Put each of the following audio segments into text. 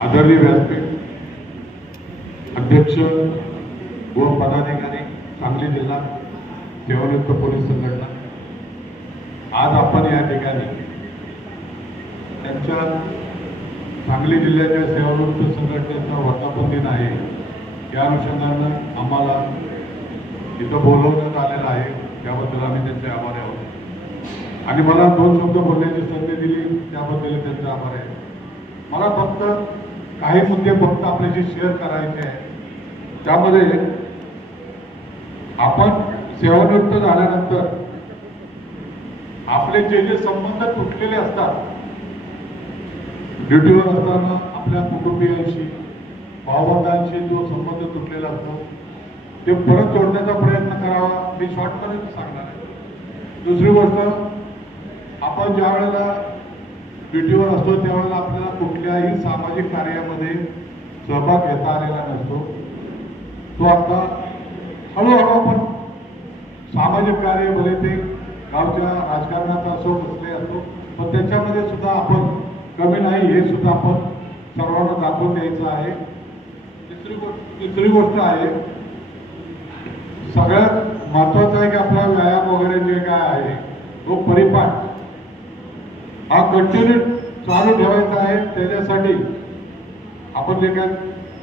आदरणीय व्यासपीठ अध्यक्ष व पदाधिकारी सांगली जिल्हा सेवानिवृत्त पोलीस संघटना, आज आपण या ठिकाणी त्यांच्या सांगली जिल्ह्याच्या सेवानिवृत्त संघटनेचा वर्धापन दिन आहे, या अनुषंगाने आम्हाला इथं बोलवण्यात आलेलं आहे, त्याबद्दल आम्ही त्यांचे आभारी आहोत। आणि मला दोन शब्द बोलण्याची संधी दिली त्याबद्दल त्यांचे आभार आहे। मला फक्त काही मुद्दे फक्त आपल्याशी शेअर करायचे आहे। त्यामध्ये आपण सेवानिवृत्त झाल्यानंतर आपले जे संबंध तुटलेले असतात, ड्युटीवर असताना आपल्या कुटुंबियांशी भावबंधांशी जो संबंध तुटलेला असतो ते परत जोडण्याचा प्रयत्न करावा, मी शॉर्टमध्ये सांगणार आहे। दुसरी गोष्ट, आपण ज्या वेळेला ड्युटीवर असतो त्यावेळेला आपल्याला कुठल्याही सामाजिक कार्यामध्ये सहभाग घेता आलेला नसतो। तो आता हळूहळू आपण सामाजिक कार्य भले ते गावच्या राजकारणात असो कसले असो, पण त्याच्यामध्ये सुद्धा आपण कमी नाही हे सुद्धा आपण सर्वांना दाखवून द्यायचं आहे। तिसरी गोष्ट आहे, सगळ्यात महत्वाचं आहे की आपला व्यायाम वगैरे जे काय आहे तो परिपाठ हा कंटिन्यू चालू ठेवायचा आहे। त्याच्यासाठी आपण जे काय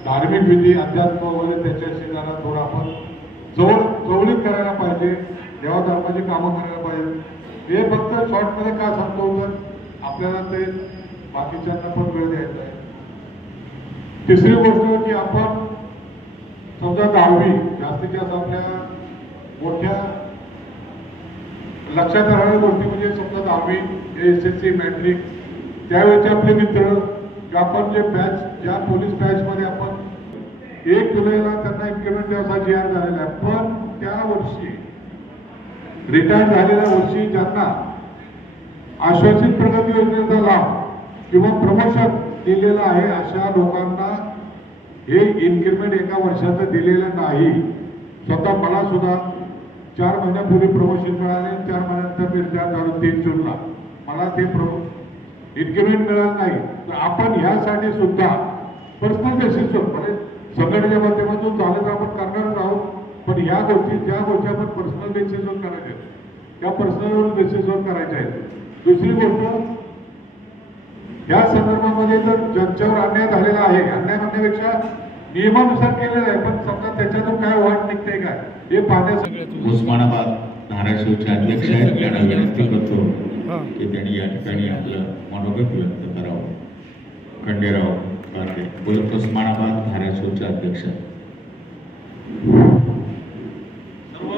धार्मिक विधी अध्यात्म वगैरे त्याच्याशी जरा थोडं आपण जवळीक करायला पाहिजे, देवा धर्माची कामं करायला पाहिजे। हे फक्त शॉर्टमध्ये का सांगतो तर आपल्याला ते बाकीच्यांना पण वेळ द्यायचा आहे। तिसरी गोष्ट की आपण समजा 10वी जास्तीत जास्त आपल्या मोठ्या लक्षात राहणाऱ्या गोष्टी म्हणजे समजा 10वी SSC मॅट्रिक त्यावेळेचे आपले मित्र आपण जे बॅच ज्या पोलीस बॅचमध्ये आपण 1 जुलैला त्यांना इन्क्रिमेंट असा GR झालेला आहे, पण त्या वर्षी रिटायर झालेल्या वर्षी ज्यांना आश्वासित प्रगती योजनेचा लाभ किंवा प्रमोशन दिलेलं आहे अशा लोकांना हे इन्क्रिमेंट एका वर्षाचं दिलेलं नाही। स्वतः मला सुद्धा 4 महिन्यापूर्वी प्रमोशन मिळाले, 4 महिन्यानंतर मी रिटायर झालो 3 जूनला, मला ते इन्क्रिमेंट मिळालं नाही। तर आपण ह्यासाठी सुद्धा पर्सनल बेसिसवर म्हणजे संघटनेच्या माध्यमातून झालं तर आपण करणारच आहोत, पण ह्या गोष्टी ज्या गोष्टी आपण पर्सनल बेसिसवर करायच्या त्या पर्सनल बेसिसवर करायच्या आहेत। दुसरी गोष्ट, या संदर्भामध्ये जर ज्यांच्यावर अन्याय झालेला आहे, अन्याय म्हणण्यापेक्षा नियमानुसार केलेलं आहे, पण समजा त्याच्यातून काय वाट निघते काय हे पाहण्यासाठी उस्मानाबाद धाराशिवचे अध्यक्ष आहेत, त्यांना विनंती करतो की त्यांनी या ठिकाणी आपलं मनोगत व्यक्त करावं। खंडेराव पारखे बोलत, उस्मानाबाद धाराशिवचे अध्यक्ष। सर्व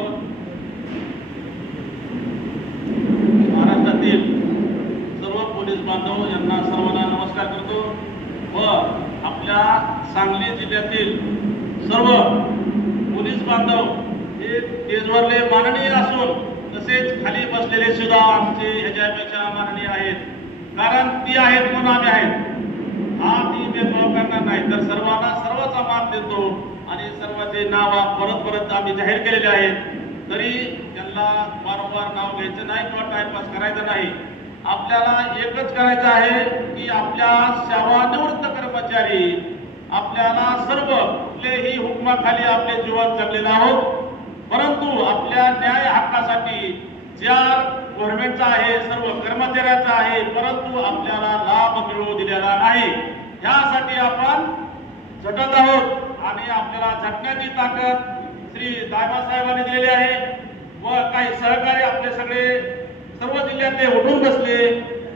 महाराष्ट्रातील सर्व पोलीस बांधव यांना सर्वांना नमस्कार करतो व आपल्या सांगली जिल्ह्यातील सर्व पोलीस बांधव हे स्टेजवरले माननीय असून तसेच खाली बसलेले सुद्धा आमचे ह्याच्यापेक्षा माननीय आहेत, कारण ती आहेत म्हणून आम्ही आहेत। हा ती भेदभाव करणार नाही, तर सर्वांना सर्वांचा मान देतो आणि सर्वांचे नाव परत परत आम्ही जाहीर केलेले आहेत, तरी त्यांना वारंवार नाव घ्यायचं नाही किंवा टाइमपास करायचा नाही। आपल्याला एकच करायचं आहे की आपल्या सेवानिवृत्त कर्मचारी आपल्याला सर्व कुठल्याही हुकमाखाली आपले जीवन जगलेलं आहोत, परंतु आपल्या न्याय हक्कासाठी ज्या गव्हर्नमेंटचा आहे सर्व कर्मचाऱ्याचा आहे, परंतु आपल्याला लाभ मिळवू दिलेला नाही। यासाठी आपण झटत आहोत आणि आपल्याला झटण्याची ताकद श्री दायमा साहेबांनी दिलेली आहे व काही सहकारी आपले सगळे सर्व जिल्ह्यातले उठून बसले,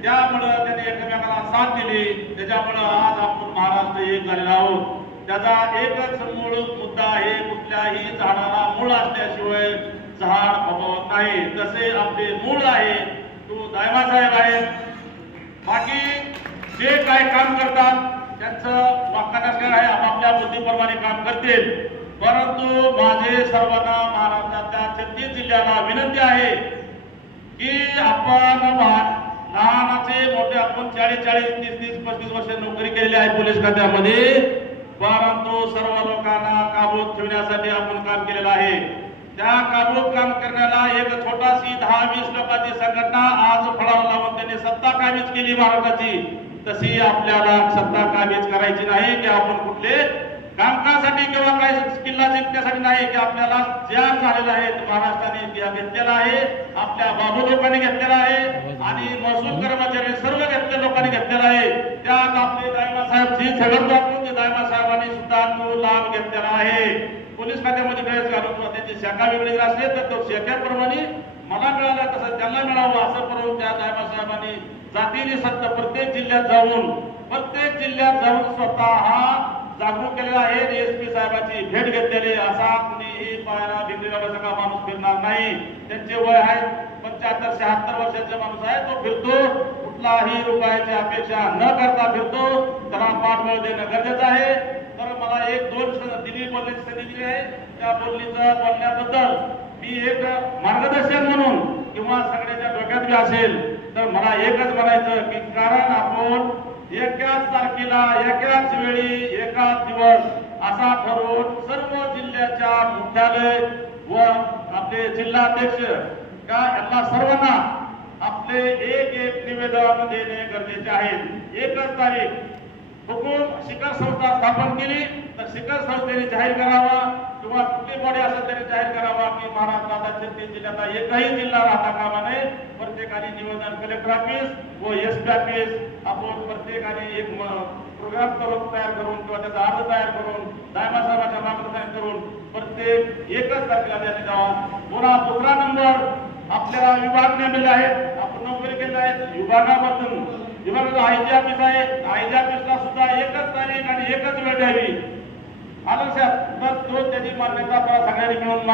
त्यामुळे त्यांनी एकमेकाला साथ दिली, त्याच्यामुळे आज आपण महाराष्ट्र एक झालेला आहोत। त्याचा एकच मूळ मुद्दा आहे, कुठल्याही झाडाला मूळ असल्याशिवाय झाड फुलवत नाही, तसे आपले मूळ आहे तो दायमा साहेब आहेत। बाकी जे काही काम करतात त्यांचं वाक्य आहे, आपापल्या बुद्धीप्रमाणे काम करतील, परंतु माझे सर्वांना महाराष्ट्राच्या 36 जिल्ह्याला विनंती आहे की आपण लहानाचे मोठे आपण 40, 30, 35 वर्ष नोकरी केलेली आहे पोलीस खात्यामध्ये, परंतु सर्व लोकांना काबूत ठेवण्यासाठी आपण काम केलेलं आहे। त्या काबूत काम करण्याला एक छोटाशी 10-20 लोकांची संघटना आज फळावर लावून त्यांनी सत्ता कायमच केली महाराष्ट्राची, तशी आपल्याला सत्ता काबीज करायची नाही की आपण कुठले कामकाजासाठी किंवा काही किल्ला जिंकण्यासाठी नाही की आपल्याला जाहीर झालेला आहे महाराष्ट्राने घेतलेला आहे, आपल्या बाबू लोकांनी घेतलेला आहे आणि महसूल कर्मचारी सर्व घेतलेल्या लोकांनी घेतलेला आहे. त्यात आपले दायमा साहेब जी झगडतो आपण ते दायमा साहेबांनी सुद्धा तो लाभ घेतलेला आहे. पोलीस खात्यामध्ये ड्रेस घालून त्याची शाखा वेगळी असते तर तो शाखेप्रमाणे मला मिळाला तसं त्यांना मिळावं असं करून त्या दायमा साहेबांनी जातीने सत्ता प्रत्येक जिल्ह्यात जाऊन स्वतः जागरूक केलेला आहे. DSP साहेबांची भेट घेतलेली असा कुणीही पायरा भिंगरीला बसका माणूस फिरणार नाही. त्यांचे वय आहे 75-76 वर्षाचा माणूस आहे, तो फिरतो कुठलाही रुपयाची अपेक्षा न करता फिरतो. त्याला पाठबळ देणं गरजेचं आहे. तर मला 1-2 दिली बोलण्याची संधी दिली आहे. त्या बोलण्याबद्दल मी एक मार्गदर्शन म्हणून किंवा सगळ्याच्या डोक्यात बी असेल तर मला एकच म्हणायचं की कारण आपण एकाच तारखेला एकाच वेळी एकाच दिवस असा ठरवून सर्व जिल्ह्याच्या मुख्यालय व आपले जिल्हाध्यक्ष का यांना सर्वांना आपले एक निवेदन देणे गरजेचे आहे. एकच तारीख हुकूम शिखर संस्था स्थापन केली तर शिखर संस्थेने जाहीर करावा किंवा कुठली बॉडी असेल त्याने जाहीर करावा की महाराष्ट्रात 36 जिल्ह्याचा एकही जिल्हा राहता कामा नये. प्रत्येकाने निवेदन कलेक्टर ऑफिस व SP ऑफिस आपण प्रत्येकाने एक प्रोग्राम तयार करून किंवा त्याचा अर्ज तयार करून दायमा साहेबांच्या मार्गदर्शन करून प्रत्येक एकच तारखेला देण्यात यावा. दुसरा नंबर आपल्याला विभाग नेमलेले आहेत, आपण नोकरी केलेल्या आहेत विभागामधून विभागाचा IG ऑफिस आहे. IG ऑफिसला सुद्धा एकच तारीख आणि एकच वेळ द्यावी. आलं लक्षात तर तो त्याची मान्यता सगळ्यांनी मिळून